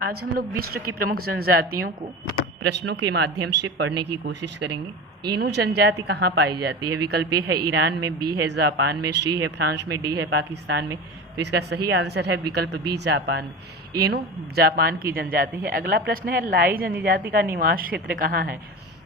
आज हम लोग विश्व की प्रमुख जनजातियों को प्रश्नों के माध्यम से पढ़ने की कोशिश करेंगे। इनू जनजाति कहाँ पाई जाती है? विकल्प ए है ईरान में, बी है जापान में, सी है फ्रांस में, डी है पाकिस्तान में। तो इसका सही आंसर है विकल्प बी, जापान में। इनू जापान की जनजाति है। अगला प्रश्न है लाई जनजाति का निवास क्षेत्र कहाँ है?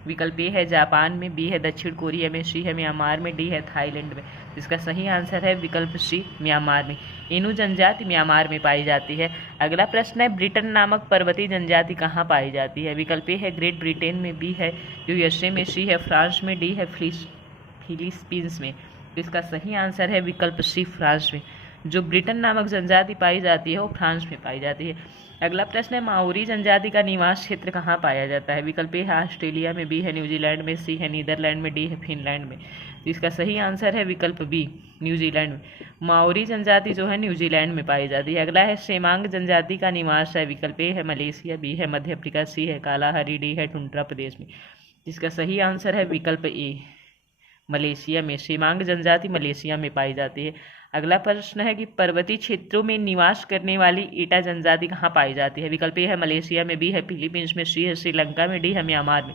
विकल्प ए है जापान में, बी है दक्षिण कोरिया में, सी है म्यांमार में, डी है थाईलैंड में। इसका सही आंसर है विकल्प सी, म्यांमार में। इनू जनजाति म्यांमार में पाई जाती है। अगला प्रश्न है ब्रिटेन नामक पर्वतीय जनजाति कहाँ पाई जाती है? विकल्प ए है ग्रेट ब्रिटेन में, बी है यूएसए में, सी है फ्रांस में, डी है फिलीपींस में। तो इसका सही आंसर है विकल्प सी, फ्रांस में। जो ब्रिटेन नामक जनजाति पाई जाती है वो फ्रांस में पाई जाती है। अगला प्रश्न है माओरी जनजाति का निवास क्षेत्र कहाँ पाया जाता है? विकल्प ए है ऑस्ट्रेलिया में, बी है न्यूजीलैंड में, सी है नीदरलैंड में, डी है फिनलैंड में। तो इसका सही आंसर है विकल्प बी, न्यूजीलैंड में। माओरी जनजाति जो है न्यूजीलैंड में पाई जाती है। अगला है सेमांग जनजाति का निवास है। विकल्प ए है मलेशिया, बी है मध्य अफ्रीका, सी है कालाहारी, डी है टुंड्रा प्रदेश में। इसका सही आंसर है विकल्प ए, मलेशिया में। सेमांग जनजाति मलेशिया में पाई जाती है। अगला प्रश्न है कि पर्वतीय क्षेत्रों में निवास करने वाली ईटा जनजाति कहाँ पाई जाती है? विकल्प ए है मलेशिया में, बी है फिलीपींस में, सी है श्रीलंका में, डी है म्यांमार में।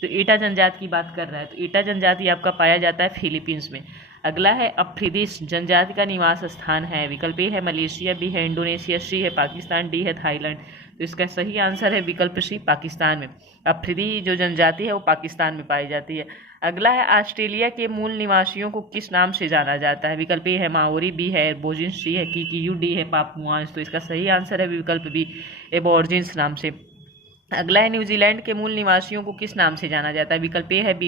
तो ईटा जनजाति की बात कर रहा है तो ईटा जनजाति आपका पाया जाता है फिलीपींस में। अगला है अफ्रीदी जनजाति का निवास स्थान है। विकल्प ए है मलेशिया, बी है इंडोनेशिया, सी है पाकिस्तान, डी है थाईलैंड। तो इसका सही आंसर है विकल्प सी, पाकिस्तान में। अफ्रीदी जो जनजाति है वो पाकिस्तान में पाई जाती है। अगला है ऑस्ट्रेलिया के मूल निवासियों को किस नाम से जाना जाता है? विकल्प ए है माओरी, बी है एबोर्जिन्स, सी है किकियू, डी है पापुआंस। तो इसका सही आंसर है विकल्प बी, एबोर्जिन्स नाम से। अगला है न्यूजीलैंड के मूल निवासियों को किस नाम से जाना जाता है? विकल्प ए है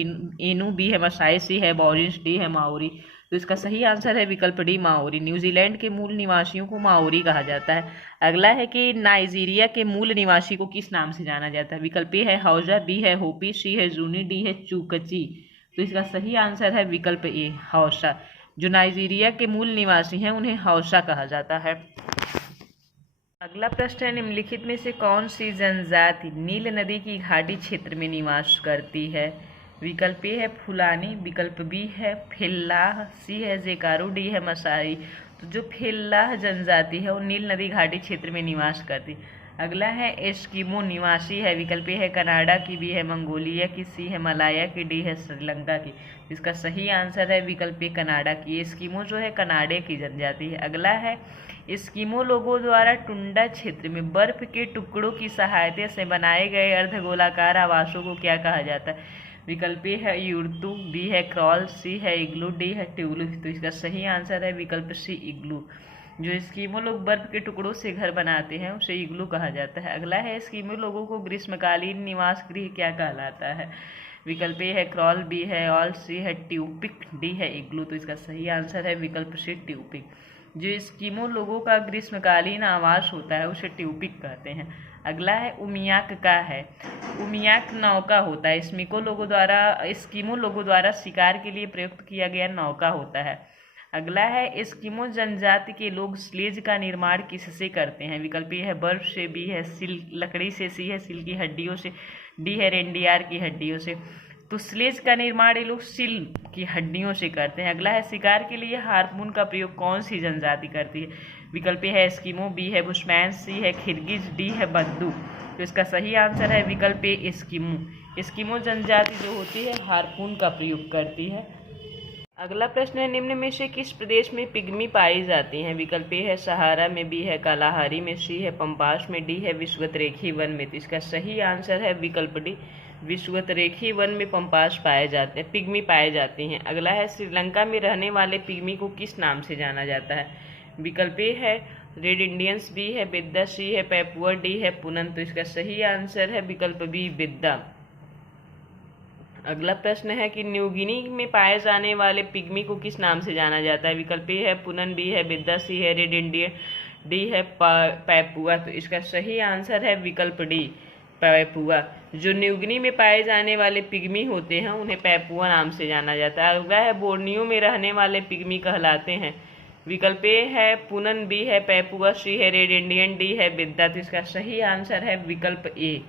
इनू, बी है मसाई, सी है एबोर्जिन्स, डी है माओरी। तो इसका सही आंसर है विकल्प डी, माओरी। न्यूजीलैंड के मूल निवासियों को माओरी कहा जाता है। अगला है कि नाइजीरिया के मूल निवासी को किस नाम से जाना जाता है? विकल्प ए है हौजा, बी है होपी, सी है जूनी, डी है चूकची। तो इसका सही आंसर है विकल्प ए, हौसा। जो नाइजीरिया के मूल निवासी हैं उन्हें हौसा कहा जाता है। अगला प्रश्न है निम्नलिखित में से कौन सी जनजाति नील नदी की घाटी क्षेत्र में निवास करती है? विकल्प ए है फुलानी, विकल्प बी है फिल्लाह, सी है जेकारू, डी है मसाई। तो जो फिल्लाह जनजाति है वो नील नदी घाटी क्षेत्र में निवास करती है। अगला है एस्किमो निवासी है। विकल्प ए है कनाडा की, बी है मंगोलिया की, सी है मलाया की, डी है श्रीलंका की। इसका सही आंसर है विकल्प ए, कनाडा की। एस्किमो जो है कनाडा की जनजाति है। अगला है एस्किमो लोगों द्वारा टुंडा क्षेत्र में बर्फ के टुकड़ों की सहायता से बनाए गए अर्धगोलाकार आवासों को क्या कहा जाता है? विकल्प ए है यूर्तु, बी है क्रॉल, सी है इग्लू, डी है ट्यूलू। तो इसका सही आंसर है विकल्प सी, इग्लू। जो एस्किमो लोग बर्फ के टुकड़ों से घर बनाते हैं उसे इग्लू कहा जाता है। अगला है एस्किमो लोगों को ग्रीष्मकालीन निवास गृह क्या कहलाता है? विकल्प ए है क्रॉल, बी है ऑल, सी है ट्यूपिक, डी है इग्लू। तो इसका सही आंसर है विकल्प सी, ट्यूपिक। जो एस्किमो लोगों का ग्रीष्मकालीन आवास होता है उसे ट्यूपिक कहते हैं। अगला है उमियाक का है। उमियाक नौका होता है। एस्किमो लोगों द्वारा शिकार के लिए प्रयुक्त किया गया नौका होता है। अगला है एस्किमो जनजाति के लोग स्लेज का निर्माण किससे करते हैं? विकल्प ए है बर्फ से, बी है लकड़ी से, सी है सिल की हड्डियों से, डी है रेंडियार की हड्डियों से। तो स्लेज का निर्माण ये लोग सिल की हड्डियों से करते हैं। अगला है शिकार के लिए हार्पून का प्रयोग कौन सी जनजाति करती है? विकल्प ए है एस्किमो, बी है बुशमैन, सी है खिरगिज, डी है बद्दू। तो इसका सही आंसर है विकल्प ए, एस्किमो। एस्किमो जनजाति जो होती है हार्पून का प्रयोग करती है। अगला प्रश्न है निम्न में से किस प्रदेश में पिग्मी पाई जाती हैं? विकल्प ए है सहारा में, बी है कालाहारी में, सी है पंपास में, डी है विषुवतरेखी वन में। तो इसका सही आंसर है विकल्प डी, विषुवतरेखी वन में पंपास पाए जाते हैं, पिग्मी पाए जाती हैं। अगला है श्रीलंका में रहने वाले पिग्मी को किस नाम से जाना जाता है? विकल्प ए है रेड इंडियंस, बी है बिद्दा, सी है पैपुआ, डी है पुनन। तो इसका सही आंसर है विकल्प बी, बिद्दा। अगला प्रश्न है कि न्यूगिनी में पाए जाने वाले पिग्मी को किस नाम से जाना जाता है? विकल्प ए है पुनन, बी है बिद्दा, सी है रेड इंडियन, डी है पैपुआ। तो इसका सही आंसर है विकल्प डी, पैपुआ। जो न्यूगिनी में पाए जाने वाले पिग्मी होते हैं उन्हें पैपुआ नाम से जाना जाता है। अगला है बोर्नियो में रहने वाले पिग्मी कहलाते हैं। विकल्प ए है पुनन, बी है पैपुआ, सी है रेड इंडियन, डी है बिद्दा। तो इसका सही आंसर है विकल्प ए।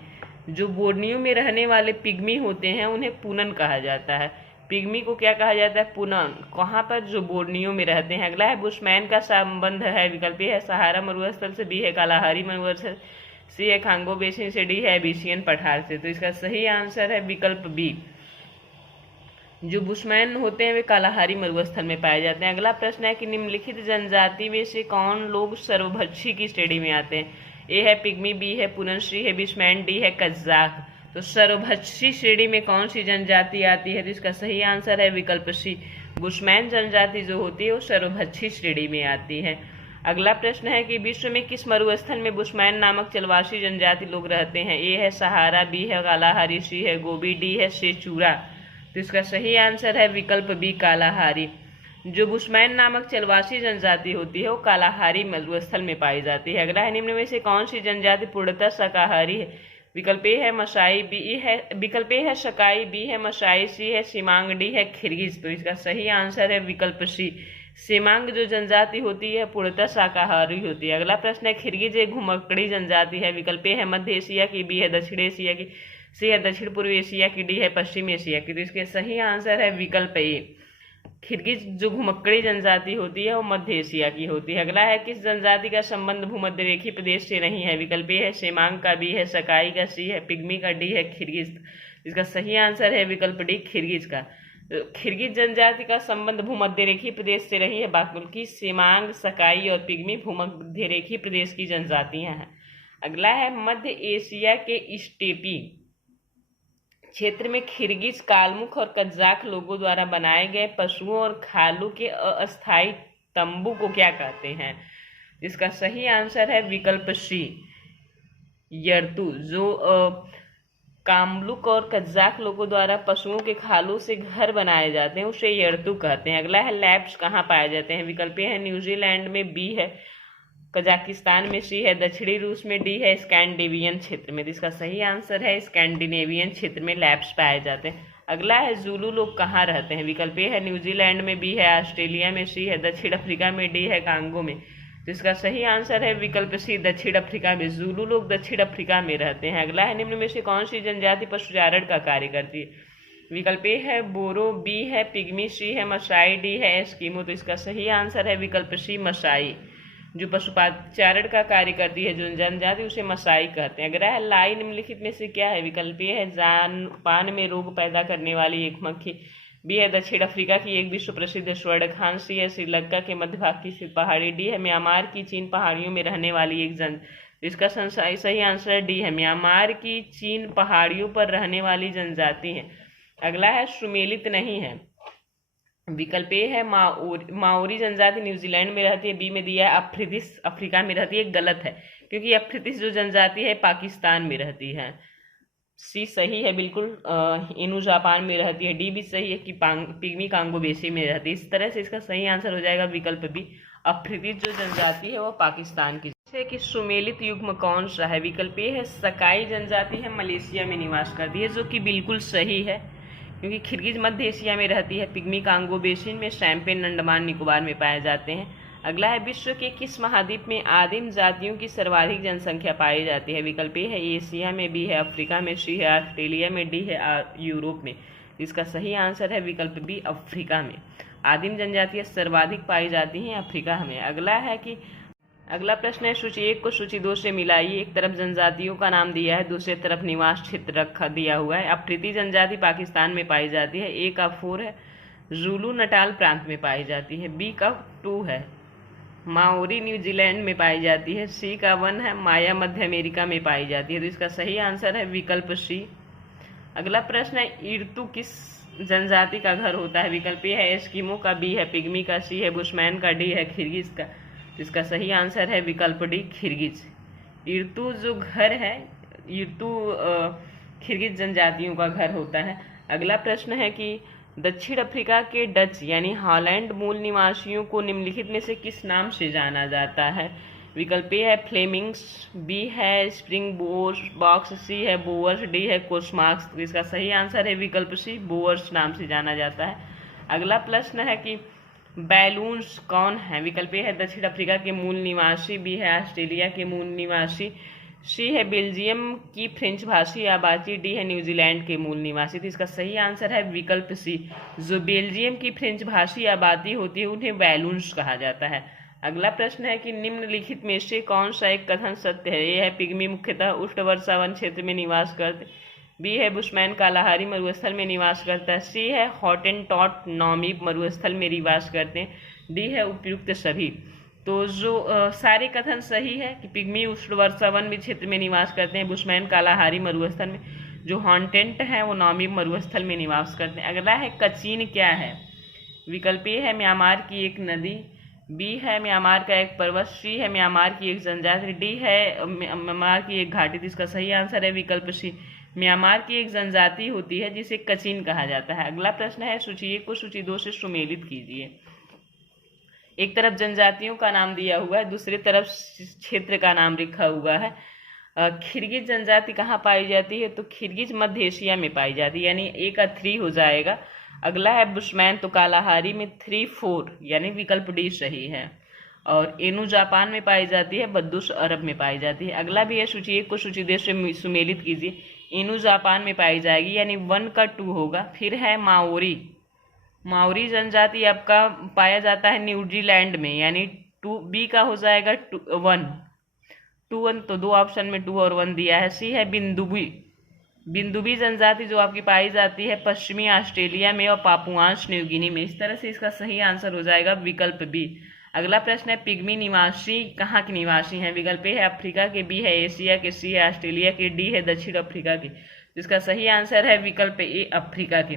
जो बोर्नियो में रहने वाले पिग्मी होते हैं उन्हें पुनन कहा जाता है। पिग्मी को क्या कहा जाता है? पुनन। कहाँ पर? जो बोर्नियो में रहते हैं। अगला है बुशमैन का संबंध है। विकल्प ए है सहारा मरुस्थल से, बी है कालाहारी मरुस्थल, सी है कांगो बेसिन से, डी है एबिसियन पठार से। तो इसका सही आंसर है विकल्प बी। जो बुशमैन होते हैं वे कालाहारी मरुस्थल में पाए जाते हैं। अगला प्रश्न है कि निम्नलिखित जनजाति में से कौन लोग सर्वभक्षी की श्रेणी में आते हैं? ए है पिग्मी, बी है पुनः, सी है बुशमैन, डी है कज़ाक। तो सर्वभक्षी श्रेणी में कौन सी जनजाति आती है? तो इसका सही आंसर है विकल्प सी। बुशमैन जनजाति जो होती है वो सर्वभक्षी श्रेणी में आती है। अगला प्रश्न है कि विश्व में किस मरुस्थल में बुशमैन नामक चलवासी जनजाति लोग रहते हैं? ए है सहारा, बी है कालाहारी, सी है गोबी, डी है सेचूरा। तो इसका सही आंसर है विकल्प बी कालाहारी। जो बुशमैन नामक चलवासी जनजाति होती है वो कालाहारी मरुस्थल में पाई जाती है। अगला है निम्न में से कौन सी जनजाति पूर्णतः शाकाहारी है? विकल्प ए है मसाई, विकल्प ए है शकाई, बी है मसाई, सी है सीमांग, डी है खिरगिज। तो इसका सही आंसर है विकल्प सी। सीमांग जो जनजाति होती है पूर्णतः शाकाहारी होती है। अगला प्रश्न है खिरगिज एक घुमक्कड़ी जनजाति है। विकल्प ए है मध्य एशिया की, बी है दक्षिण एशिया की, सी है दक्षिण पूर्व एशिया की, डी है पश्चिम एशिया की। तो इसके सही आंसर है विकल्प ए। खिरगिज जो घुमक्कड़ी जनजाति होती है वो मध्य एशिया की होती है। अगला है किस जनजाति का संबंध भूमध्य रेखीय प्रदेश से नहीं है? विकल्प ए है सेमांग का, बी है सकाई का, सी है पिग्मी का, डी है खिरगिज। इसका सही आंसर है विकल्प डी खिरगिज का। खिरगिज जनजाति का संबंध भूमध्य रेखीय प्रदेश से नहीं है, बल्कि सेमांग, सकाई और पिग्मी भूमध्य रेखीय प्रदेश की जनजातियां हैं। अगला है मध्य एशिया के स्टेपी क्षेत्र में खिरगिज, कालमुख और कज़ाक लोगों द्वारा बनाए गए पशुओं और खालों के अस्थायी तंबू को क्या कहते हैं? इसका सही आंसर है विकल्प सी यर्तु। जो कामलुक और कज़ाक लोगों द्वारा पशुओं के खालों से घर बनाए जाते हैं उसे यर्तु कहते हैं। अगला है लैप्स कहाँ पाए जाते हैं? विकल्प ए है न्यूजीलैंड में, बी है कजाकिस्तान में, सी है दक्षिणी रूस में, डी है स्कैंडिनेवियन क्षेत्र में। इसका सही आंसर है स्कैंडिनेवियन क्षेत्र में लैप्स पाए जाते हैं। अगला है जूलू लोग कहाँ रहते हैं? विकल्प ए है न्यूजीलैंड में, बी है ऑस्ट्रेलिया में, सी है दक्षिण अफ्रीका में, डी है कांगो में। तो इसका सही आंसर है विकल्प सी दक्षिण अफ्रीका में। जूलू लोग दक्षिण अफ्रीका में रहते हैं। अगला है निम्न में से कौन सी जनजाति पशुचारण का कार्य करती है? विकल्प ए है बोरो, बी है पिग्मी, सी है मसाई, डी है एस्किमो। तो इसका सही आंसर है विकल्प सी मसाई। जो पशुचारण का कार्य करती है जो जनजाति उसे मसाई कहते हैं। अगला है लाई निम्नलिखित में से क्या है? विकल्प ए है जापान में रोग पैदा करने वाली एक मक्खी, बी है दक्षिण अफ्रीका की एक विश्व प्रसिद्ध स्वर्णखान, सी है श्रीलंका के मध्य भाग की पहाड़ी, डी है म्यांमार की चीन पहाड़ियों में रहने वाली एक जन। इसका सही आंसर डी है म्यांमार की चीन पहाड़ियों पर रहने वाली जनजाति है। अगला है सुमेलित नहीं है। विकल्प ए है माओरी जनजाति न्यूजीलैंड में रहती है, बी में दिया है अफ्रीदिस अफ्रीका में रहती है। गलत है क्योंकि अफ्रीदिस जो जनजाति है पाकिस्तान में रहती है। सी सही है बिल्कुल, इनु जापान में रहती है। डी भी सही है कि पिग्मी कांगो बेसी में रहती है। इस तरह से इसका सही आंसर हो जाएगा विकल्प बी अफ्रीदिस जो जनजाति है वो पाकिस्तान की है। कि सुमेलित युग्म कौन सा है? विकल्प ए है सकाई जनजाति है, मलेशिया में निवास करती है, जो कि बिल्कुल सही है क्योंकि खिरगिज मध्य एशिया में रहती है। पिग्मी कांगो बेसिन में, शैम्पेन अंडमान निकोबार में पाए जाते हैं। अगला है विश्व के किस महाद्वीप में आदिम जातियों की सर्वाधिक जनसंख्या पाई जाती है? विकल्प ए है एशिया में, बी है अफ्रीका में, सी है ऑस्ट्रेलिया में, डी है यूरोप में। इसका सही आंसर है विकल्प बी अफ्रीका में। आदिम जनजातियां सर्वाधिक पाई जाती हैं अफ्रीका में। अगला प्रश्न है सूची 1 को सूची 2 से मिलाइए। एक तरफ जनजातियों का नाम दिया है, दूसरी तरफ निवास क्षेत्र रखा दिया हुआ है। अफ्रीदी जनजाति पाकिस्तान में पाई जाती है। ए का 4 है, जूलू नटाल प्रांत में पाई जाती है। बी का 2 है, माओरी न्यूजीलैंड में पाई जाती है। सी का 1 है, माया मध्य अमेरिका में पाई जाती है। तो इसका सही आंसर है विकल्प सी। अगला प्रश्न है इर्तु किस जनजाति का घर होता है? विकल्प ए है एस्किमो का, बी है पिग्मी का, सी है बुशमैन का, डी है खिरगिज का। इसका सही आंसर है विकल्प डी खिरगिज। इर्तु जो घर है, इर्तु खिरगिज जनजातियों का घर होता है। अगला प्रश्न है कि दक्षिण अफ्रीका के डच यानी हॉलैंड मूल निवासियों को निम्नलिखित में से किस नाम से जाना जाता है? विकल्प ए है फ्लेमिंग्स, बी है स्प्रिंग बॉक्स, सी है बोवर्स, डी है कोस्मार्क्स। तो इसका सही आंसर है विकल्प सी बोवर्स नाम से जाना जाता है। अगला प्रश्न है कि बैलून्स कौन है? विकल्प ए है दक्षिण अफ्रीका के मूल निवासी, बी है ऑस्ट्रेलिया के मूल निवासी, सी है बेल्जियम की फ्रेंच भाषी आबादी, डी है न्यूजीलैंड के मूल निवासी। तो इसका सही आंसर है विकल्प सी। जो बेल्जियम की फ्रेंच भाषी आबादी होती है उन्हें बैलून्स कहा जाता है। अगला प्रश्न है कि निम्नलिखित में से कौन सा एक कथन सत्य है। ये है पिग्मी मुख्यतः उष्ण वन क्षेत्र में निवास करते। बी है बुशमैन कालाहारी मरुस्थल में निवास करता है। सी है हॉटेनटॉट नॉमीब मरुस्थल में निवास करते हैं। डी है उपयुक्त सभी। तो जो सारे कथन सही है कि पिग्मी उष्ण वन क्षेत्र में निवास करते हैं, बुशमैन कालाहारी मरुस्थल में, जो हॉटेंट है वो नॉमीब मरुस्थल में निवास करते हैं। अगला है कचीन क्या है। विकल्प ए है म्यांमार की एक नदी, बी है म्यांमार का एक पर्वत, सी है म्यांमार की एक जनजाति, डी है म्यांमार की एक घाटी। तो इसका सही आंसर है विकल्प सी, म्यांमार की एक जनजाति होती है जिसे कचीन कहा जाता है। अगला प्रश्न है सूची 1 को सूची 2 से सुमेलित कीजिए। एक तरफ जनजातियों का नाम दिया हुआ है, दूसरी तरफ क्षेत्र का नाम लिखा हुआ है। खिरगिज जनजाति कहाँ पाई जाती है, तो खिरगिज मध्य एशिया में पाई जाती है, यानी ए का 3 हो जाएगा। अगला है बुशमैन तो कालाहारी में 3, 4 यानी विकल्प डी सही है। और एनु जापान में पाई जाती है, बद्दुस अरब में पाई जाती है। अगला भी है सूची 1 को सूची 2 से सुमेलित कीजिए। एनु जापान में पाई जाएगी, यानी 1 का 2 होगा। फिर है माओरी, माओरी जनजाति आपका पाया जाता है न्यूजीलैंड में, यानी 2, बी का हो जाएगा 1, 1 तो 2 ऑप्शन में 2 और 1 दिया है। सी है बिंदुबी, बिंदुबी जनजाति जो आपकी पाई जाती है पश्चिमी ऑस्ट्रेलिया में और पापुआंश न्यू गिनी में। इस तरह से इसका सही आंसर हो जाएगा विकल्प बी। अगला प्रश्न है पिग्मी निवासी कहाँ के निवासी हैं। विकल्प ए है अफ्रीका के, बी है एशिया के, सी है ऑस्ट्रेलिया के, डी है दक्षिण अफ्रीका के। जिसका सही आंसर है विकल्प ए अफ्रीका के।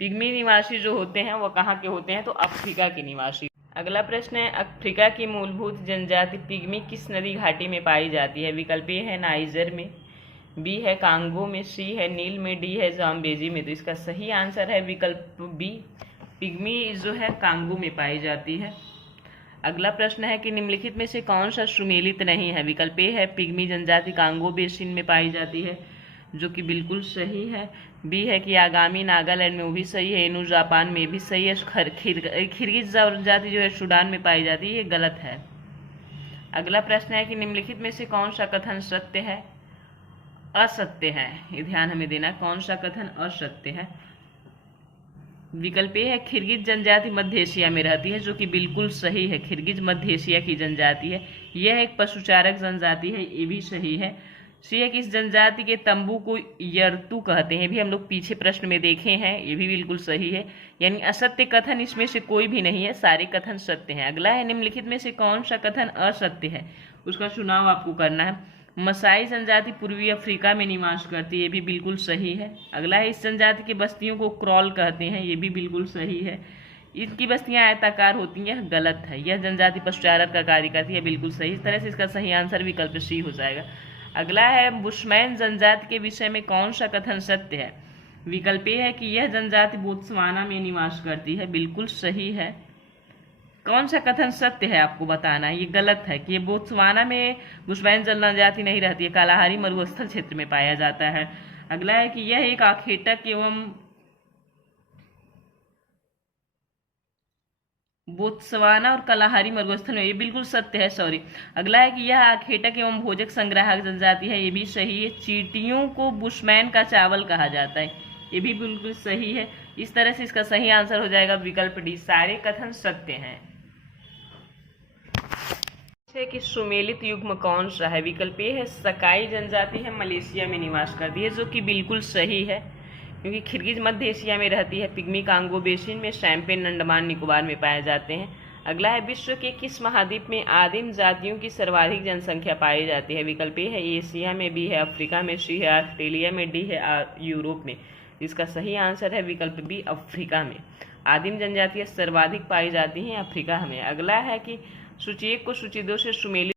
पिग्मी निवासी जो होते हैं वो कहाँ के होते हैं, तो अफ्रीका के निवासी। अगला प्रश्न है अफ्रीका की मूलभूत जनजाति पिग्मी किस नदी घाटी में पाई जाती है। विकल्प ए है नाइजर में, बी है कांगो में, सी है नील में, डी है जाम्बेजी में। तो इसका सही आंसर है विकल्प बी, पिग्मी जो है कांगो में पाई जाती है। अगला प्रश्न है कि निम्नलिखित में से कौन सा सुमेलित नहीं है। विकल्प ए है पिग्मी जनजाति कांगो बेसिन में पाई जाती है, जो कि बिल्कुल सही है। बी है कि आगामी नागालैंड में, वो भी सही है। एनु जापान में भी सही है। खिरगिज जनजाति जो है सूडान में पाई जाती है, ये गलत है। अगला प्रश्न है कि निम्नलिखित में से कौन सा कथन सत्य है, असत्य है। ये ध्यान हमें देना, कौन सा कथन असत्य है। विकल्प ए है खिरगिज जनजाति मध्य एशिया में रहती है, जो कि बिल्कुल सही है। खिरगिज मध्य एशिया की जनजाति है, यह एक पशुचारक जनजाति है, ये भी सही है। सी है कि इस जनजाति के तंबू को यर्तु कहते हैं, भी हम लोग पीछे प्रश्न में देखे हैं, ये भी बिल्कुल सही है। यानी असत्य कथन इसमें से कोई भी नहीं है, सारे कथन सत्य हैं। अगला है निम्नलिखित में से कौन सा कथन असत्य है, उसका चुनाव आपको करना है। मसाई जनजाति पूर्वी अफ्रीका में निवास करती है, ये भी बिल्कुल सही है। अगला है इस जनजाति की बस्तियों को क्रॉल कहते हैं, ये भी बिल्कुल सही है। इनकी बस्तियां आयताकार होती हैं, गलत है। यह जनजाति पशुचारक का कार्य करती है, बिल्कुल सही। इस तरह से इसका सही आंसर विकल्प सी हो जाएगा। अगला है बुशमैन जनजाति के विषय में कौन सा कथन सत्य है। विकल्प ए है कि यह जनजाति बोत्सवाना में निवास करती है, बिल्कुल सही है। कौन सा कथन सत्य है आपको बताना है, ये गलत है कि ये बोत्सवाना में बुशमैन जनजाति नहीं रहती है, कालाहारी मरुस्थल क्षेत्र में पाया जाता है। अगला है कि यह एक आखेटक एवं बोत्सवाना और कालाहारी मरुस्थल में, ये बिल्कुल सत्य है, सॉरी। अगला है कि यह आखेटक एवं भोजक संग्राहक जनजाति है, ये भी सही है। चींटियों को बुशमैन का चावल कहा जाता है, ये भी बिल्कुल सही है। इस तरह से इसका सही आंसर हो जाएगा विकल्प डी, सारे कथन सत्य हैं। कि सुमेलित युग्म कौन सा है। विकल्प ए है सकाई जनजाति है, मलेशिया में निवास करती है, जो कि बिल्कुल सही है, क्योंकि खिरगिज मध्य एशिया में रहती है। पिग्मी कांगो बेसिन में, शैम्पेन अंडमान निकोबार में पाए जाते हैं। अगला है विश्व के किस महाद्वीप में आदिम जातियों की सर्वाधिक जनसंख्या पाई जाती है। विकल्प ए है एशिया में, बी है अफ्रीका में, सी है ऑस्ट्रेलिया में, डी है यूरोप में। इसका सही आंसर है विकल्प बी, अफ्रीका में। आदिम जनजातियां सर्वाधिक पाई जाती हैं अफ्रीका में। अगला है कि सूची 1 को सूची 2 से सुमेलित